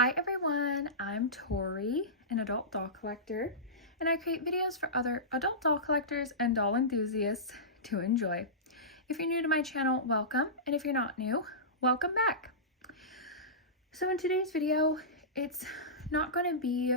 Hi everyone, I'm Tori, an adult doll collector, and I create videos for other adult doll collectors and doll enthusiasts to enjoy. If you're new to my channel, welcome, and if you're not new, welcome back. So in today's video, it's not going to be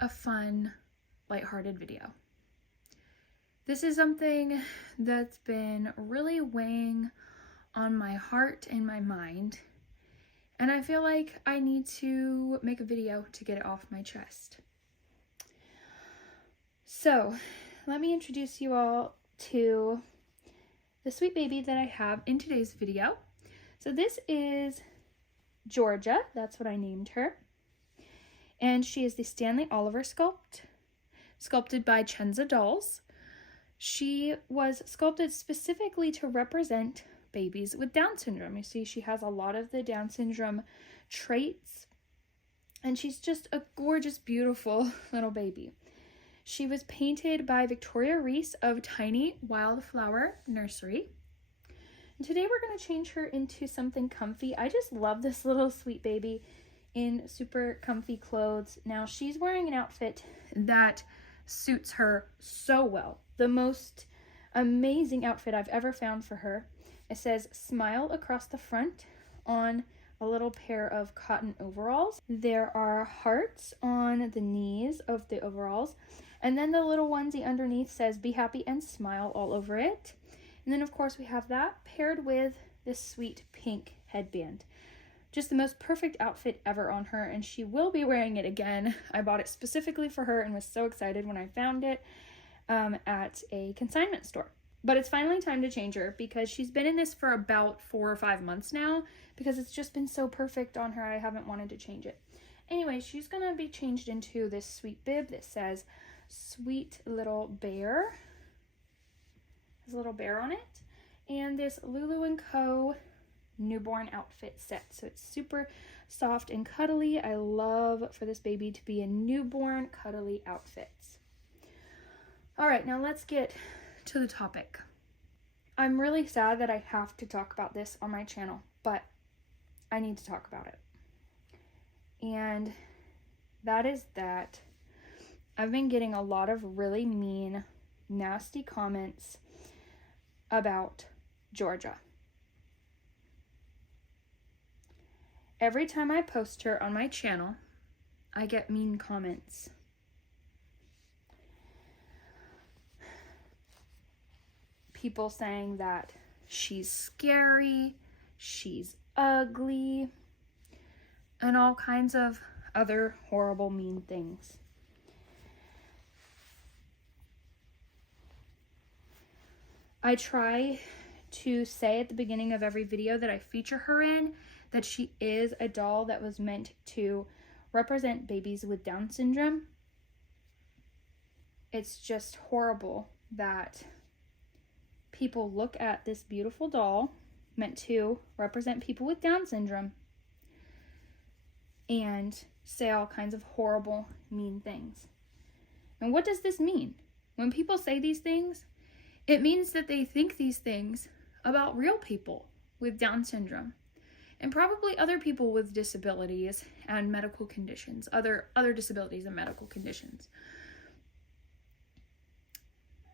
a fun, lighthearted video. This is something that's been really weighing on my heart and my mind, and I feel like I need to make a video to get it off my chest. So let me introduce you all to the sweet baby that I have in today's video. So this is Georgia, that's what I named her. And she is the Stanley Oliver sculpted by Chenza Dolls. She was sculpted specifically to represent babies with Down syndrome. You see, she has a lot of the Down syndrome traits, and she's just a gorgeous, beautiful little baby. She was painted by Victoria Reese of Tiny Wildflower Nursery. And today we're going to change her into something comfy. I just love this little sweet baby in super comfy clothes. Now she's wearing an outfit that suits her so well. The most amazing outfit I've ever found for her. It says "Smile" across the front on a little pair of cotton overalls. There are hearts on the knees of the overalls. And then the little onesie underneath says "Be happy and smile" all over it. And then of course we have that paired with this sweet pink headband. Just the most perfect outfit ever on her, and she will be wearing it again. I bought it specifically for her and was so excited when I found it at a consignment store. But it's finally time to change her because she's been in this for about 4 or 5 months now because it's just been so perfect on her. I haven't wanted to change it. Anyway, she's going to be changed into this sweet bib that says "Sweet Little Bear." There's a little bear on it. And this Lulu & Co. newborn outfit set. So it's super soft and cuddly. I love for this baby to be in newborn cuddly outfits. All right, now let's get to the topic. I'm really sad that I have to talk about this on my channel, but I need to talk about it. And that is that I've been getting a lot of really mean, nasty comments about Georgia. Every time I post her on my channel, I get mean comments. People saying that she's scary, she's ugly, and all kinds of other horrible, mean things. I try to say at the beginning of every video that I feature her in that she is a doll that was meant to represent babies with Down syndrome. It's just horrible that people look at this beautiful doll meant to represent people with Down syndrome and say all kinds of horrible, mean things. And what does this mean? When people say these things, it means that they think these things about real people with Down syndrome and probably other people with disabilities and medical conditions, other disabilities and medical conditions.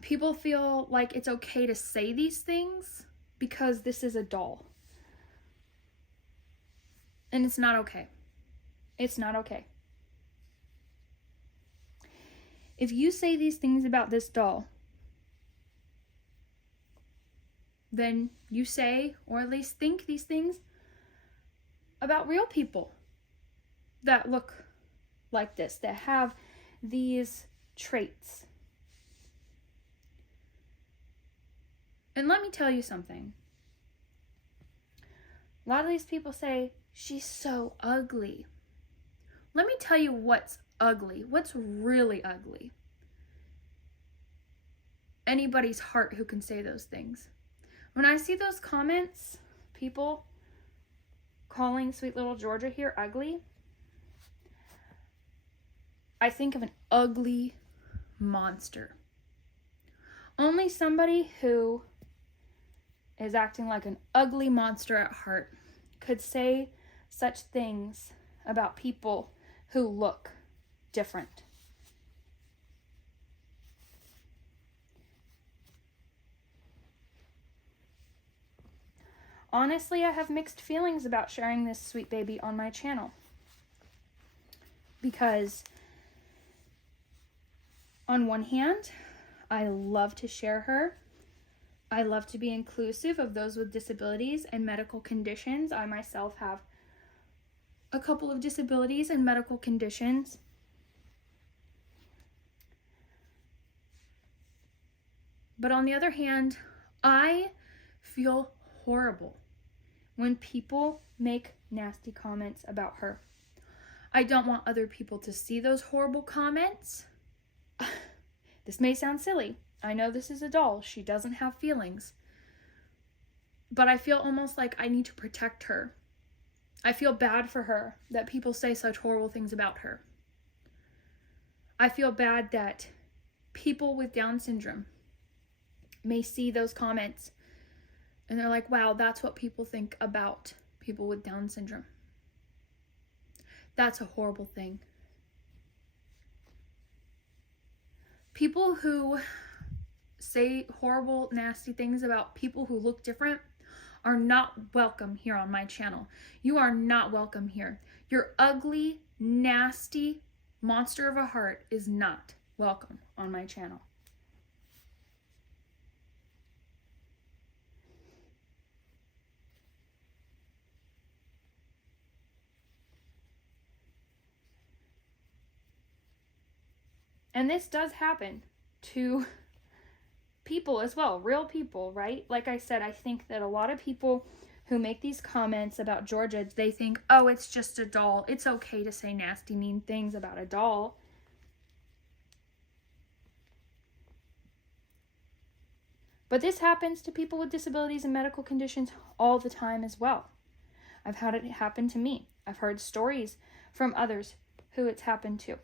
People feel like it's okay to say these things because this is a doll. And it's not okay. It's not okay. If you say these things about this doll, then you say, or at least think these things about real people that look like this, that have these traits. And let me tell you something. A lot of these people say, she's so ugly. Let me tell you what's ugly, what's really ugly. Anybody's heart who can say those things. When I see those comments, people calling sweet little Georgia here ugly, I think of an ugly monster. Only somebody who is acting like an ugly monster at heart could say such things about people who look different. Honestly, I have mixed feelings about sharing this sweet baby on my channel. Because on one hand, I love to share her. I love to be inclusive of those with disabilities and medical conditions. I myself have a couple of disabilities and medical conditions. But on the other hand, I feel horrible when people make nasty comments about her. I don't want other people to see those horrible comments. This may sound silly. I know this is a doll. She doesn't have feelings. But I feel almost like I need to protect her. I feel bad for her that people say such horrible things about her. I feel bad that people with Down syndrome may see those comments and they're like, wow, that's what people think about people with Down syndrome. That's a horrible thing. People who say horrible, nasty things about people who look different are not welcome here on my channel. You are not welcome here. Your ugly, nasty monster of a heart is not welcome on my channel. And this does happen to people as well, real people, right? Like I said, I think that a lot of people who make these comments about Georgia, they think, oh, it's just a doll. It's okay to say nasty, mean things about a doll. But this happens to people with disabilities and medical conditions all the time as well. I've had it happen to me. I've heard stories from others who it's happened to.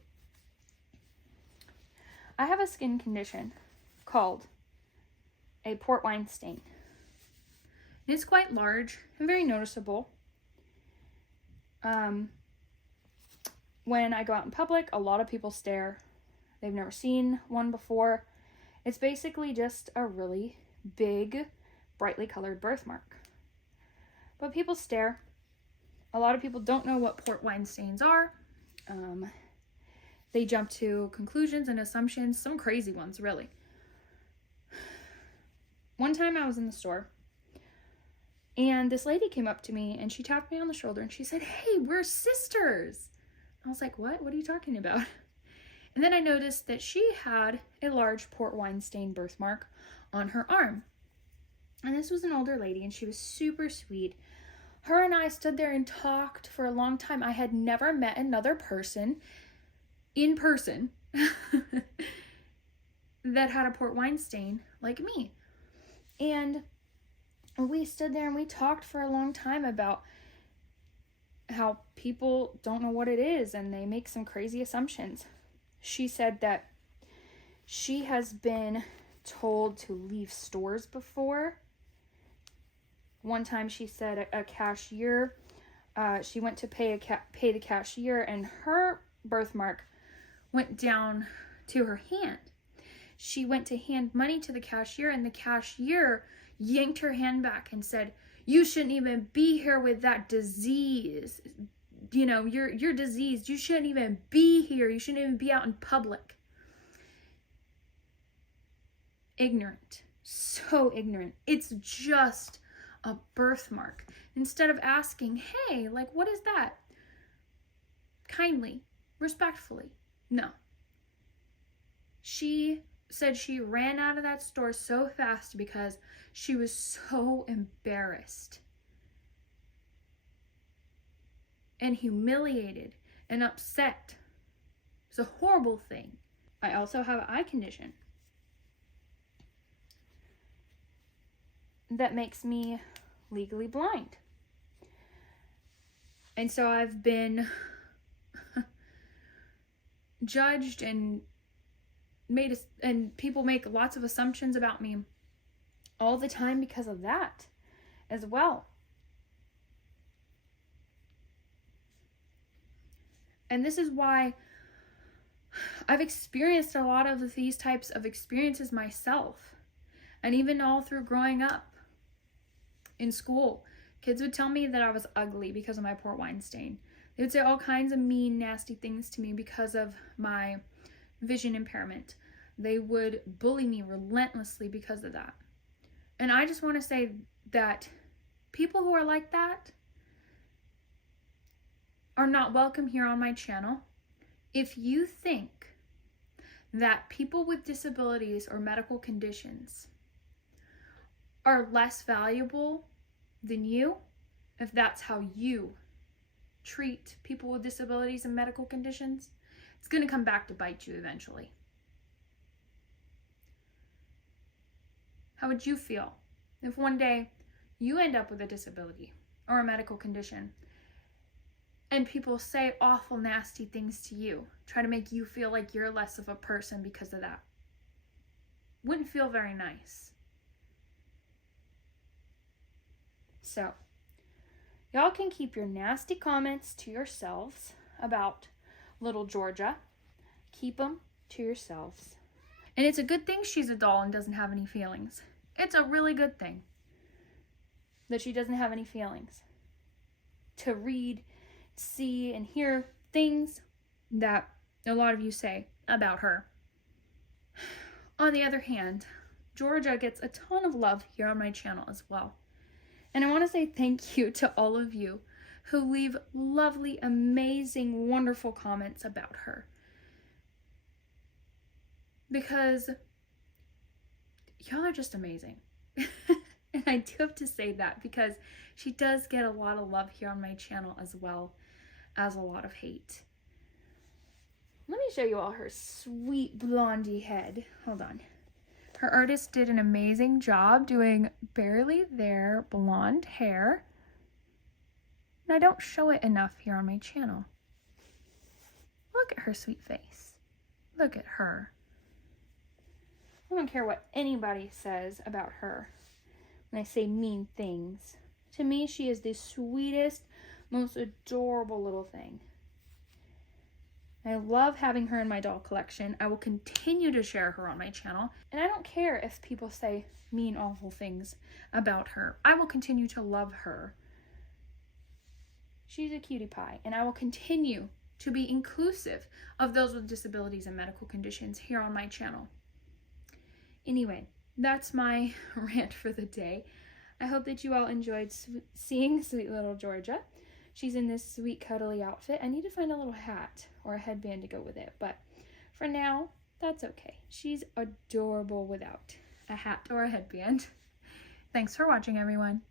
I have a skin condition called a port wine stain. It's quite large and very noticeable. When I go out in public, a lot of people stare. They've never seen one before. It's basically just a really big, brightly colored birthmark. But people stare. A lot of people don't know what port wine stains are. They jump to conclusions and assumptions, some crazy ones, really. One time I was in the store, and this lady came up to me, and she tapped me on the shoulder, and she said, hey, we're sisters. I was like, what? What are you talking about? And then I noticed that she had a large port wine stain birthmark on her arm. And this was an older lady, and she was super sweet. Her and I stood there and talked for a long time. I had never met another person in person that had a port wine stain like me. And we stood there and we talked for a long time about how people don't know what it is and they make some crazy assumptions. She said that she has been told to leave stores before. One time she said a cashier, she went to pay the cashier, and her birthmark went down to her hand. She went to hand money to the cashier, and the cashier yanked her hand back and said, you shouldn't even be here with that disease. You know, you're diseased. You shouldn't even be here. You shouldn't even be out in public. Ignorant. So ignorant. It's just a birthmark. Instead of asking, hey, like, what is that? Kindly, respectfully. No. She said she ran out of that store so fast because she was so embarrassed and humiliated and upset. It's a horrible thing. I also have an eye condition that makes me legally blind. And so I've been judged and and people make lots of assumptions about me all the time because of that as well. And this is why I've experienced a lot of these types of experiences myself. And even all through growing up in school, kids would tell me that I was ugly because of my port wine stain. They would say all kinds of mean, nasty things to me because of my vision impairment. They would bully me relentlessly because of that. And I just want to say that people who are like that are not welcome here on my channel. If you think that people with disabilities or medical conditions are less valuable than you, if that's how you treat people with disabilities and medical conditions, it's going to come back to bite you eventually. How would you feel if one day you end up with a disability or a medical condition and people say awful, nasty things to you, try to make you feel like you're less of a person because of that? Wouldn't feel very nice. So, y'all can keep your nasty comments to yourselves about little Georgia. Keep them to yourselves. And it's a good thing she's a doll and doesn't have any feelings. It's a really good thing that she doesn't have any feelings. To read, see, and hear things that a lot of you say about her. On the other hand, Georgia gets a ton of love here on my channel as well. And I want to say thank you to all of you who leave lovely, amazing, wonderful comments about her. Because y'all are just amazing. And I do have to say that because she does get a lot of love here on my channel as well as a lot of hate. Let me show you all her sweet blondie head. Hold on. Her artist did an amazing job doing barely there blonde hair. And I don't show it enough here on my channel. Look at her sweet face. Look at her. I don't care what anybody says about her when I say mean things. To me, she is the sweetest, most adorable little thing. I love having her in my doll collection. I will continue to share her on my channel. And I don't care if people say mean, awful things about her. I will continue to love her. She's a cutie pie. And I will continue to be inclusive of those with disabilities and medical conditions here on my channel. Anyway, that's my rant for the day. I hope that you all enjoyed seeing sweet little Georgia. She's in this sweet cuddly outfit. I need to find a little hat or a headband to go with it, but for now, that's okay. She's adorable without a hat or a headband. Thanks for watching, everyone.